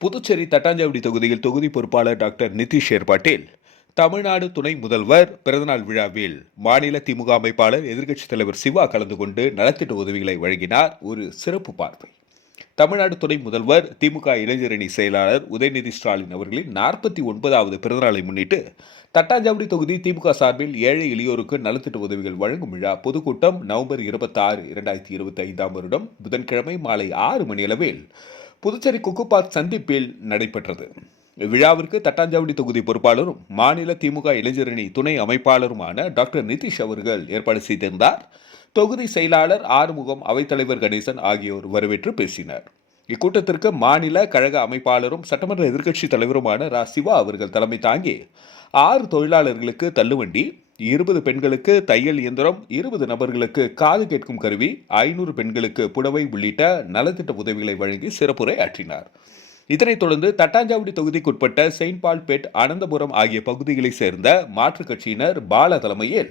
புதுச்சேரி தட்டாஞ்சாவடி தொகுதியில் தொகுதி பொறுப்பாளர் டாக்டர் நிதிஷ் ஏற்பாட்டில் தமிழ்நாடு துணை முதல்வர் பிறந்தநாள் விழாவில் மாநில திமுக அமைப்பாளர் எதிர்க்கட்சித் தலைவர் சிவா கலந்து கொண்டு நலத்திட்ட உதவிகளை வழங்கினார். ஒரு சிறப்பு பார்வை. தமிழ்நாடு துணை முதல்வர் திமுக இளைஞரணி செயலாளர் உதயநிதி ஸ்டாலின் அவர்களின் 49வது பிறந்தநாளை முன்னிட்டு தட்டாஞ்சாவடி தொகுதி திமுக சார்பில் ஏழை எளியோருக்கு நலத்திட்ட உதவிகள் வழங்கும் விழா பொதுக்கூட்டம் நவம்பர் 26, 2025 வருடம் புதன்கிழமை மாலை 6 மணியளவில் புதுச்சேரி குக்கு பார்க் சந்திப்பில் நடைபெற்றது. விழாவிற்கு தட்டாஞ்சாவடி தொகுதி பொறுப்பாளரும் மாநில திமுக இளைஞரணி துணை அமைப்பாளருமான டாக்டர் நிதிஷ் அவர்கள் ஏற்பாடு செய்திருந்தார். தொகுதி செயலாளர் ஆறுமுகம், அவைத்தலைவர் கணேசன் ஆகியோர் வரவேற்று பேசினர். இக்கூட்டத்திற்கு மாநில கழக அமைப்பாளரும் சட்டமன்ற எதிர்க்கட்சித் தலைவருமான ரா. சிவா அவர்கள் தலைமை தாங்கி 6 தொழிலாளர்களுக்கு தள்ளுவண்டி, 20 பெண்களுக்கு தையல் இயந்திரம், 20 நபர்களுக்கு காது கேட்கும் கருவி, 500 பெண்களுக்கு புடவை உள்ளிட்ட நலத்திட்ட உதவிகளை வழங்கி சிறப்புரை ஆற்றினார். இதனைத் தொடர்ந்து தட்டாஞ்சாவடி தொகுதிக்குட்பட்ட செயின்ட் பால் பெட், அனந்தபுரம் ஆகிய பகுதிகளைச் சேர்ந்த மாற்றுக் கட்சியினர் பால தலைமையில்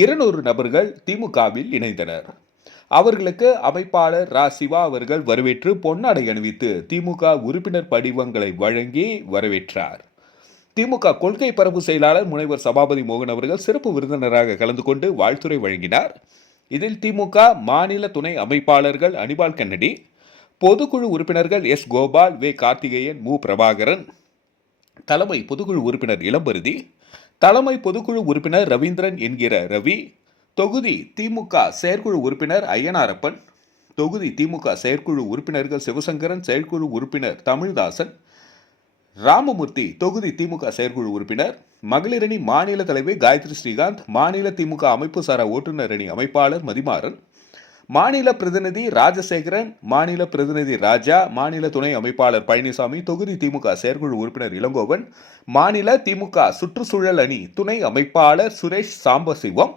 200 நபர்கள் திமுகவில் இணைந்தனர். அவர்களுக்கு அமைப்பாளர் ரா. சிவா அவர்கள் வரவேற்று பொன்னாடை அணிவித்து திமுக உறுப்பினர் படிவங்களை வழங்கி வரவேற்றார். திமுக கொள்கை பரப்பு செயலாளர் முனைவர் சபாபதி மோகன் அவர்கள் சிறப்பு விருந்தினராக கலந்து கொண்டு வாழ்த்துரை வழங்கினார். இதில் திமுக மாநில துணை அமைப்பாளர்கள் அனிபால் கன்னடி, பொதுக்குழு உறுப்பினர்கள் எஸ். கோபால், வே. கார்த்திகேயன், மு. பிரபாகரன், தலைமை பொதுக்குழு உறுப்பினர் இளம்பருதி, தலைமை பொதுக்குழு உறுப்பினர் ரவீந்திரன் என்கிற ரவி, தொகுதி திமுக செயற்குழு உறுப்பினர் ஐயனாரப்பன், தொகுதி திமுக செயற்குழு உறுப்பினர்கள் சிவசங்கரன், செயற்குழு உறுப்பினர் தமிழ்தாசன், ராமமூர்த்தி, தொகுதி திமுக செயற்குழு உறுப்பினர், மகளிரணி மாநில தலைவர் காயத்ரி ஸ்ரீகாந்த், மாநில திமுக அமைப்பு சாரா ஓட்டுநர் அணி அமைப்பாளர் மதிமாறன், மாநில பிரதிநிதி ராஜசேகரன், மாநில பிரதிநிதி ராஜா, மாநில துணை அமைப்பாளர் பழனிசாமி, தொகுதி திமுக செயற்குழு உறுப்பினர் இளங்கோவன், மாநில திமுக சுற்றுச்சூழல் அணி துணை அமைப்பாளர் சுரேஷ் சாம்பசிவம்,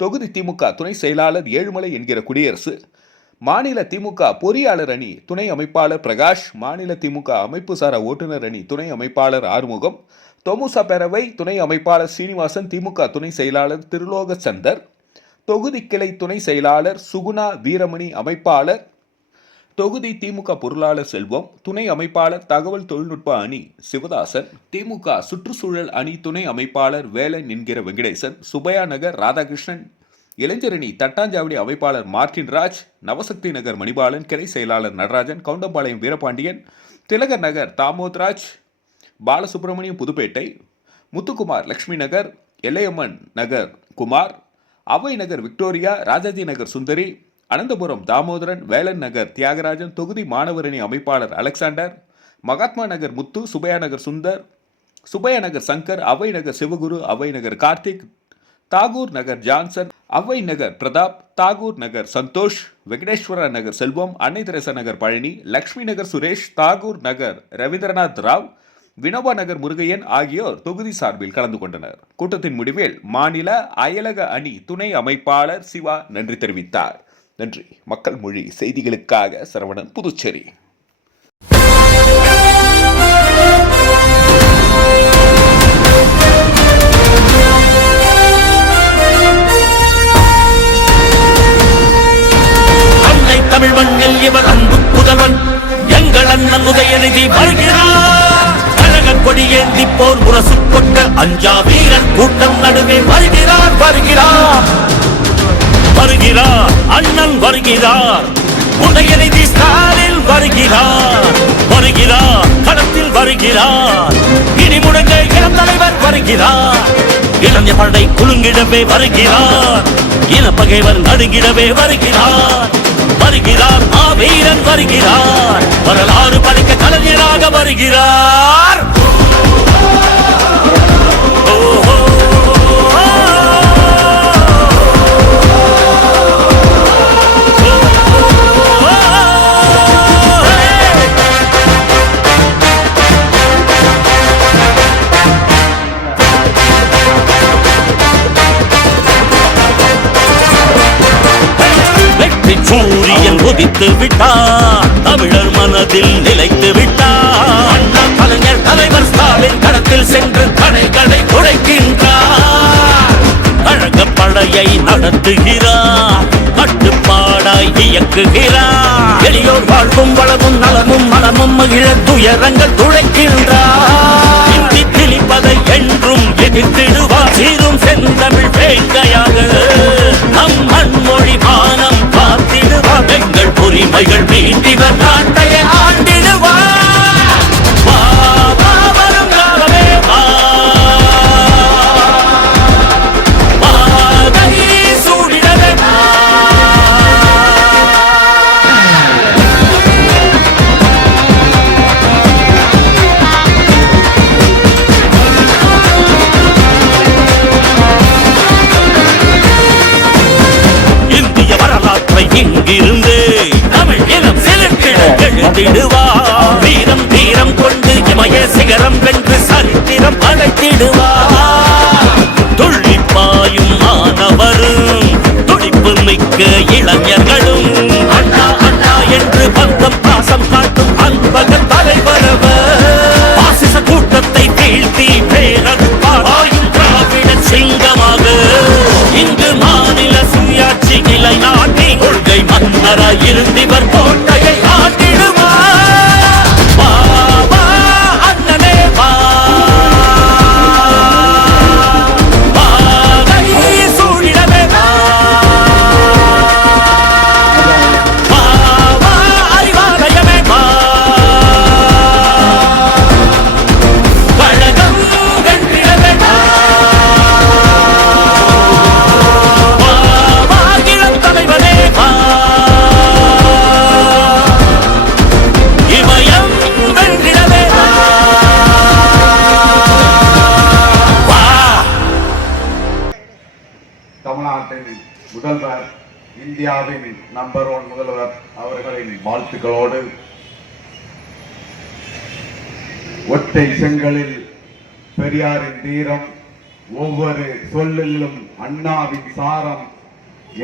தொகுதி திமுக துணை செயலாளர் ஏழுமலை என்கிற குடியரசு, மாநில திமுக பொறியாளர் அணி துணை அமைப்பாளர் பிரகாஷ், மாநில திமுக அமைப்பு சாரா ஓட்டுநர் அணி துணை அமைப்பாளர் ஆறுமுகம், தொமுசா பேரவை துணை அமைப்பாளர் சீனிவாசன், திமுக துணை செயலாளர் திருலோக சந்தர், தொகுதி கிளை துணை செயலாளர் சுகுணா வீரமணி, அமைப்பாளர் தொகுதி திமுக பொருளாளர் செல்வம், துணை அமைப்பாளர் தகவல் தொழில்நுட்ப அணி சிவதாசன், திமுக சுற்றுச்சூழல் அணி துணை அமைப்பாளர் வேலன் என்கிற வெங்கடேசன், சுபையா நகர் ராதாகிருஷ்ணன், இளைஞரணி தட்டாஞ்சாவடி அமைப்பாளர் மார்டின் ராஜ், நவசக்தி நகர் மணிபாலன், கிளை செயலாளர் நடராஜன், கவுண்டம்பாளையம் வீரபாண்டியன், திலகர் நகர் தாமோத்ராஜ், பாலசுப்ரமணியம் புதுப்பேட்டை, முத்துக்குமார் லட்சுமி நகர், எல்லையம்மன் நகர் குமார், அவை நகர் விக்டோரியா, ராஜாஜி நகர் சுந்தரி, அனந்தபுரம் தாமோதரன், வேலன் நகர் தியாகராஜன், தொகுதி மாணவரணி அமைப்பாளர் அலெக்சாண்டர், மகாத்மா நகர் முத்து, சுபையா நகர் சுந்தர், சுபையா நகர் சங்கர், அவை நகர் சிவகுரு, அவை நகர் கார்த்திக், தாகூர் நகர் ஜான்சன், அவை நகர் பிரதாப், தாகூர் நகர் சந்தோஷ், வெங்கடேஸ்வர நகர் செல்வம், அன்னை தெரசா நகர் பழனி, லக்ஷ்மி நகர் சுரேஷ், தாகூர் நகர் ரவீந்திரநாத் ராவ், வினோபா நகர் முருகையன் ஆகியோர் தொகுதி சார்பில் கலந்து கொண்டனர். கூட்டத்தின் முடிவில் மாநில அயலக அணி துணை அமைப்பாளர் சிவா நன்றி தெரிவித்தார். நன்றி. மக்கள் மொழி செய்திகளுக்காக சரவணன், புதுச்சேரி. தமிழ் மண்ணில் இவர் அன்பு புதல்வன் எங்கள் அண்ணன் உதயநிதி வருகிறார். கழக கொடியேந்தி போர் முரசு கொண்ட அஞ்சா வீரன் கூட்டம் நடுவே வருகிறார் வருகிறார் வருகிறார் அண்ணன் வருகிறார். உதயநிதி ஸ்டாலின் வருகிறார் வருகிறார் களத்தில் வருகிறார். இனி முழங்க இளம் தலைவர் வருகிறார். இளைஞ படை குலுங்கிடவே வருகிறார். இனப்பகைவர் நடுங்கிடவே வருகிறார் வருகிறார். வீரன் வருகிறார். வரலாறு படைக்க கலைஞராக வருகிறார். சூரியன் உதித்து விட்டார். தமிழர் மனதில் நிலைத்து விட்டார். அண்ணா கலைஞர் தலைவர் ஸ்டாலின் களத்தில் சென்று கடைகளை குறைக்கின்றார். கழக படையை நடத்துகிறார். கட்டுப்பாடாய் இயக்குகிறார். எளியோர் வாழ்வும் வளமும் நலமும் மனமும் மகிழ துயரங்கள் துளைக்கின்றார். இந்தி திணிப்பதை என்றும் எதிர்த்திடுவார். சீரும் செந்தமிழ் வேங்கையாக நம் மண்மொழி மானம் காத்திடுவார். எங்கள் உரிமைகள் மீட்டிவர் நாட்டைய ஆண்டிடுவார். வா, வா, வரும் காலமே வா. வாகை சூடிடவே வா. இந்திய வரலாற்றை இங்கிருந்து தமிழ் இனம் செலுத்திட எழுதிடுவார். வீரம் தீரம் கொண்டு இமய சிகரம் வென்று சரித்திரம் படைத்திடுவார். துள்ளிப்பாயும் மாணவரும் துடிப்பு மிக்க இளைஞர்களும் அண்ணா அண்ணா என்று பந்தம் பாசம் காட்டும் அன்பக தலைவரவர். பாசிச கூட்டத்தை வீழ்த்தி பேரப்பாயும் திராவிட சிங்கமாக இங்கு மாநில சுயாட்சி நிலைநாட்டி கொள்கை மன்னராய் இருந்திவர் கோட்டையை ஆட்டிடுவார். வா, வா, அண்ணனே வா. வாகை சூடிடவே வா. வா, வா, அறிவாலயமே வா. கழகம் வென்றிடவே வா. வா, வா, இளம் தலைவனே வா. இமயம் வென்றிடவே வா. வா. தமிழ்நாட்டின் முதல்வர், இந்தியாவின் நம்பர் 1 முதல்வர் அவர்களின் வாழ்த்துக்களோடு ஒற்றை செங்கலில் பெரியாரின் தீரம், ஒவ்வொரு சொல்லிலும் அண்ணாவின் சாரம்,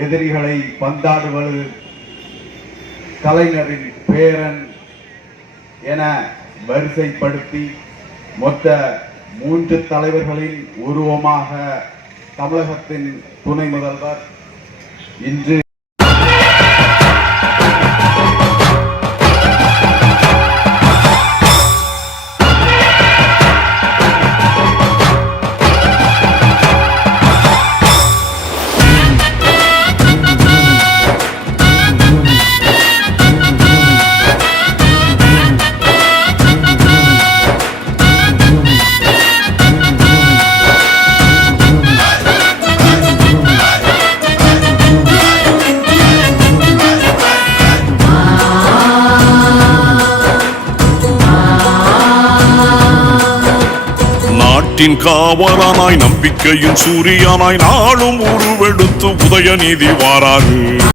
எதிரிகளை பந்தாடுவது கலைஞரின் பேரன் என வரிசைப்படுத்தி மொத்த 3 தலைவர்களின் உருவமாக தமிழகத்தின் துணை முதல்வர் இன்று நாட்டின் காவலனாய் நம்பிக்கையின் சூரியனாய் நாளும் உருவெடுத்து உதயநிதி வாராரு.